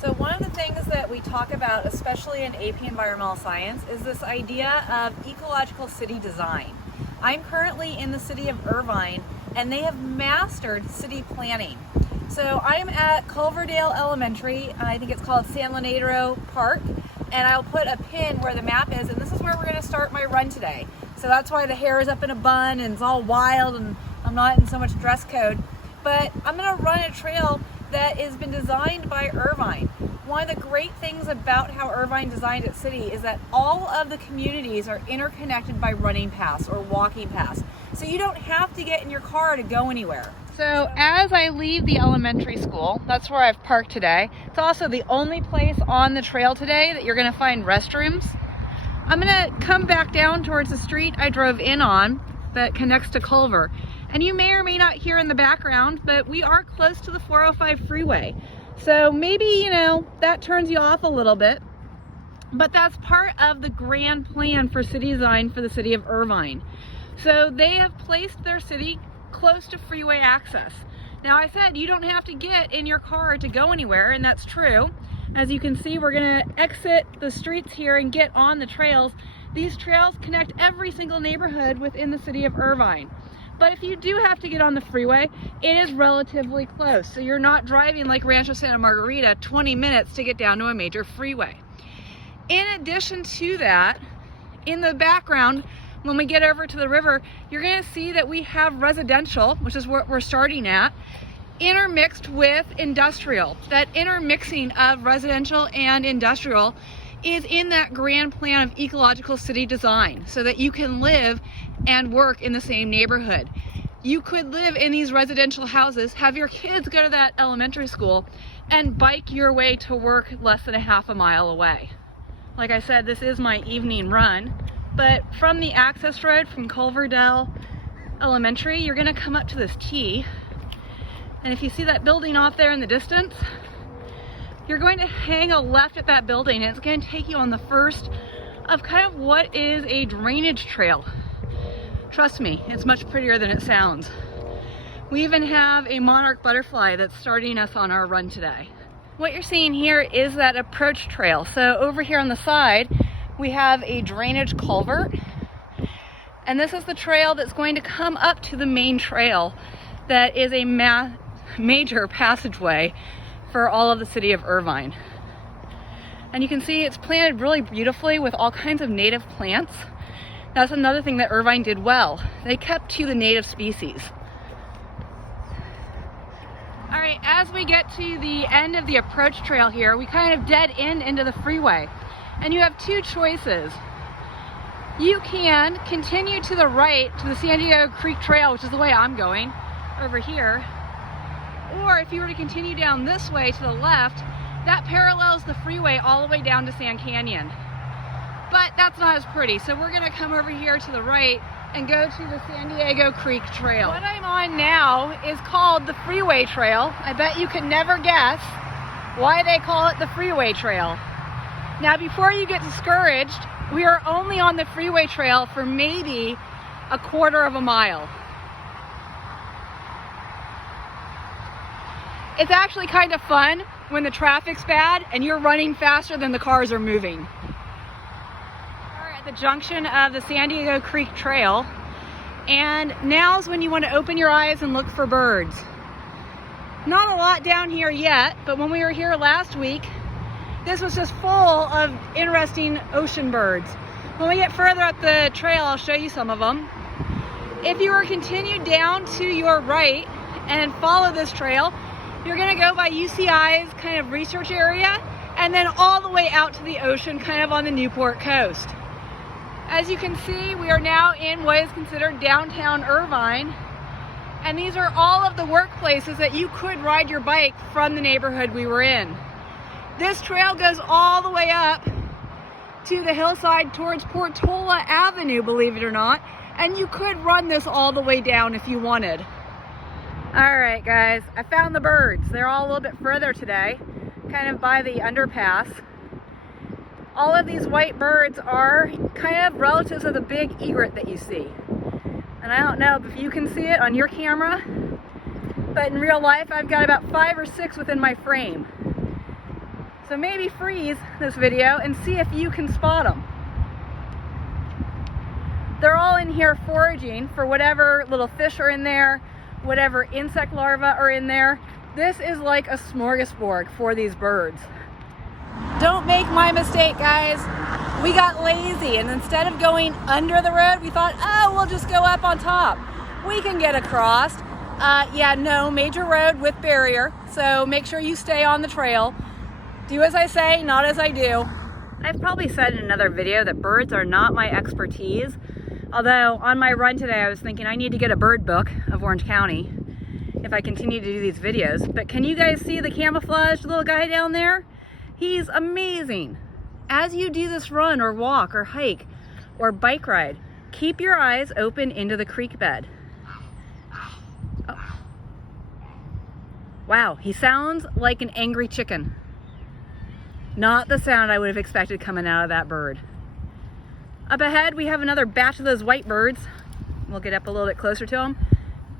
So one of the things that we talk about, especially in AP Environmental Science, is this idea of ecological city design. I'm currently in the city of Irvine, and they have mastered city planning. So I'm at Culverdale Elementary, I think it's called San Leonardo Park, and I'll put a pin where the map is, and this is where we're gonna start my run today. So that's why the hair is up in a bun and it's all wild and I'm not in so much dress code. But I'm gonna run a trail that has been designed by Irvine. One of the great things about how Irvine designed its city is that all of the communities are interconnected by running paths or walking paths. So you don't have to get in your car to go anywhere. So as I leave the elementary school, that's where I've parked today. It's also the only place on the trail today that you're gonna find restrooms. I'm gonna come back down towards the street I drove in on that connects to Culver. And you may or may not hear in the background, but we are close to the 405 freeway. So maybe, that turns you off a little bit, but that's part of the grand plan for city design for the city of Irvine. So they have placed their city close to freeway access. Now I said you don't have to get in your car to go anywhere, and that's true. As you can see, we're gonna exit the streets here and get on the trails. These trails connect every single neighborhood within the city of Irvine. But if you do have to get on the freeway, it is relatively close. So you're not driving like Rancho Santa Margarita 20 minutes to get down to a major freeway. In addition to that, in the background, when we get over to the river, you're gonna see that we have residential, which is what we're starting at, intermixed with industrial. That intermixing of residential and industrial is in that grand plan of ecological city design so that you can live and work in the same neighborhood. You could live in these residential houses, have your kids go to that elementary school, and bike your way to work less than a half a mile away. Like I said, this is my evening run, but from the access road from Culverdale Elementary, you're gonna come up to this T, and if you see that building off there in the distance, you're going to hang a left at that building, and it's going to take you on the first of kind of what is a drainage trail. Trust me, it's much prettier than it sounds. We even have a monarch butterfly that's starting us on our run today. What you're seeing here is that approach trail. So over here on the side, we have a drainage culvert, and this is the trail that's going to come up to the main trail that is a major passageway for all of the city of Irvine. And you can see it's planted really beautifully with all kinds of native plants. That's another thing that Irvine did well. They kept to the native species. All right, as we get to the end of the approach trail here, we kind of dead end into the freeway. And you have two choices. You can continue to the right to the San Diego Creek Trail, which is the way I'm going, over here. Or if you were to continue down this way to the left, that parallels the freeway all the way down to Sand Canyon. But that's not as pretty, so we're gonna come over here to the right and go to the San Diego Creek Trail. What I'm on now is called the Freeway Trail. I bet you can never guess why they call it the Freeway Trail. Now, before you get discouraged, we are only on the Freeway Trail for maybe a quarter of a mile. It's actually kind of fun when the traffic's bad and you're running faster than the cars are moving. We're at the junction of the San Diego Creek Trail, and now's when you want to open your eyes and look for birds. Not a lot down here yet, but when we were here last week, this was just full of interesting ocean birds. When we get further up the trail, I'll show you some of them. If you were continued down to your right and follow this trail, you're gonna go by UCI's kind of research area and then all the way out to the ocean, kind of on the Newport coast. As you can see, we are now in what is considered downtown Irvine, and these are all of the workplaces that you could ride your bike from the neighborhood we were in. This trail goes all the way up to the hillside towards Portola Avenue, believe it or not, and you could run this all the way down if you wanted. All right, guys, I found the birds. They're all a little bit further today, kind of by the underpass. All of these white birds are kind of relatives of the big egret that you see. And I don't know if you can see it on your camera, but in real life, I've got about 5 or 6 within my frame. So maybe freeze this video and see if you can spot them. They're all in here foraging for whatever little fish are in there, whatever insect larvae are in there. This is like a smorgasbord for these birds. Don't make my mistake, guys. We got lazy, and instead of going under the road, we thought, oh, we'll just go up on top. We can get across. Yeah, no, major road with barrier, so make sure you stay on the trail. Do as I say, not as I do. I've probably said in another video that birds are not my expertise, although on my run today I was thinking I need to get a bird book of Orange County if I continue to do these videos. But can you guys see the camouflaged little guy down there? He's amazing. As you do this run or walk or hike or bike ride, keep your eyes open into the creek bed. Oh. Wow, he sounds like an angry chicken. Not the sound I would have expected coming out of that bird. Up ahead, we have another batch of those white birds. We'll get up a little bit closer to them.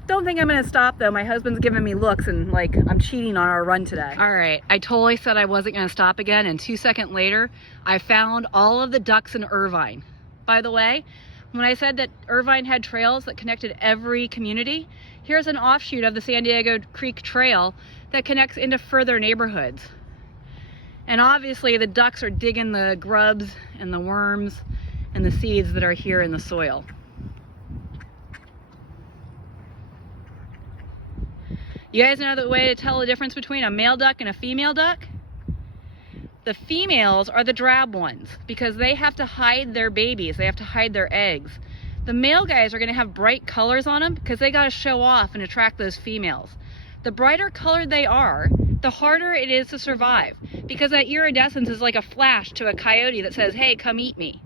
Don't think I'm gonna stop though. My husband's giving me looks and like I'm cheating on our run today. All right, I totally said I wasn't gonna stop again, and 2 seconds later, I found all of the ducks in Irvine. By the way, when I said that Irvine had trails that connected every community, here's an offshoot of the San Diego Creek Trail that connects into further neighborhoods. And obviously the ducks are digging the grubs and the worms and the seeds that are here in the soil. You guys know the way to tell the difference between a male duck and a female duck? The females are the drab ones because they have to hide their babies. They have to hide their eggs. The male guys are going to have bright colors on them because they got to show off and attract those females. The brighter colored they are, the harder it is to survive because that iridescence is like a flash to a coyote that says, hey, come eat me.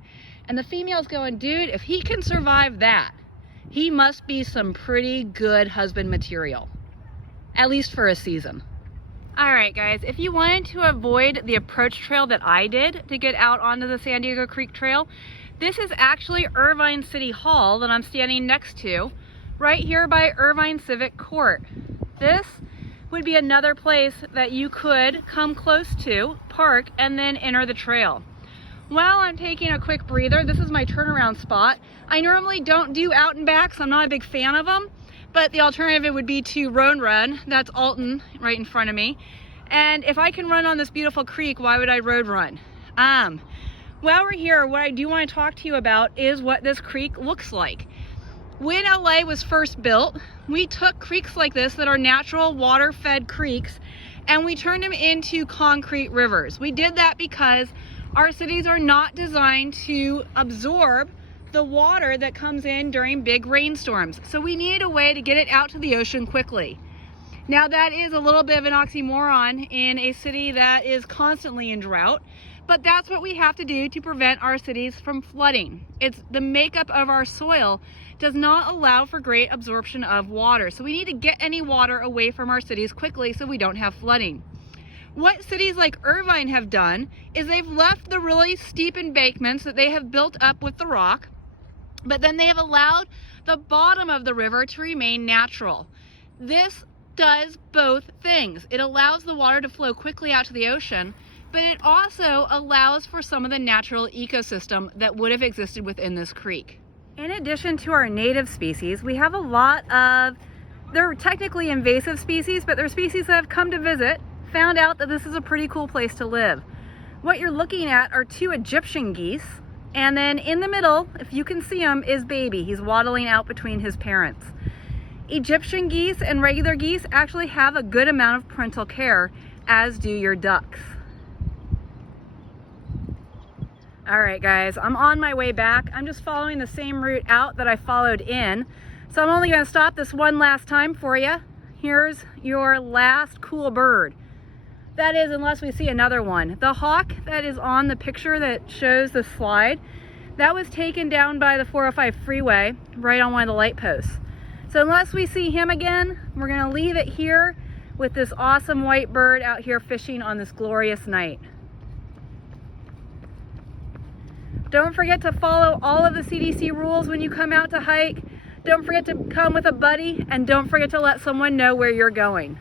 And the female's going, dude, if he can survive that, he must be some pretty good husband material, at least for a season. All right, guys, if you wanted to avoid the approach trail that I did to get out onto the San Diego Creek Trail, this is actually Irvine City Hall that I'm standing next to, right here by Irvine Civic Court. This would be another place that you could come close to, park, and then enter the trail. While I'm taking a quick breather, this is my turnaround spot. I normally don't do out and backs. I'm not a big fan of them, but the alternative would be to road run. That's Alton right in front of me. And if I can run on this beautiful creek, why would I road run? While we're here, what I do want to talk to you about is what this creek looks like. When LA was first built, we took creeks like this that are natural water-fed creeks and we turned them into concrete rivers. We did that because our cities are not designed to absorb the water that comes in during big rainstorms. So we need a way to get it out to the ocean quickly. Now that is a little bit of an oxymoron in a city that is constantly in drought, but that's what we have to do to prevent our cities from flooding. It's the makeup of our soil does not allow for great absorption of water. So we need to get any water away from our cities quickly so we don't have flooding. What cities like Irvine have done is they've left the really steep embankments that they have built up with the rock, but then they have allowed the bottom of the river to remain natural. This does both things. It allows the water to flow quickly out to the ocean, but it also allows for some of the natural ecosystem that would have existed within this creek. In addition to our native species, we have a lot of, they're technically invasive species, but they're species that have come to visit, found out that this is a pretty cool place to live. What you're looking at are 2 Egyptian geese, and then in the middle, if you can see him, is baby. He's waddling out between his parents. Egyptian geese and regular geese actually have a good amount of parental care, as do your ducks. All right, guys, I'm on my way back. I'm just following the same route out that I followed in. So I'm only gonna stop this one last time for you. Here's your last cool bird. That is, unless we see another one. The hawk that is on the picture that shows the slide, that was taken down by the 405 freeway right on one of the light posts. So unless we see him again, we're gonna leave it here with this awesome white bird out here fishing on this glorious night. Don't forget to follow all of the CDC rules when you come out to hike. Don't forget to come with a buddy, and don't forget to let someone know where you're going.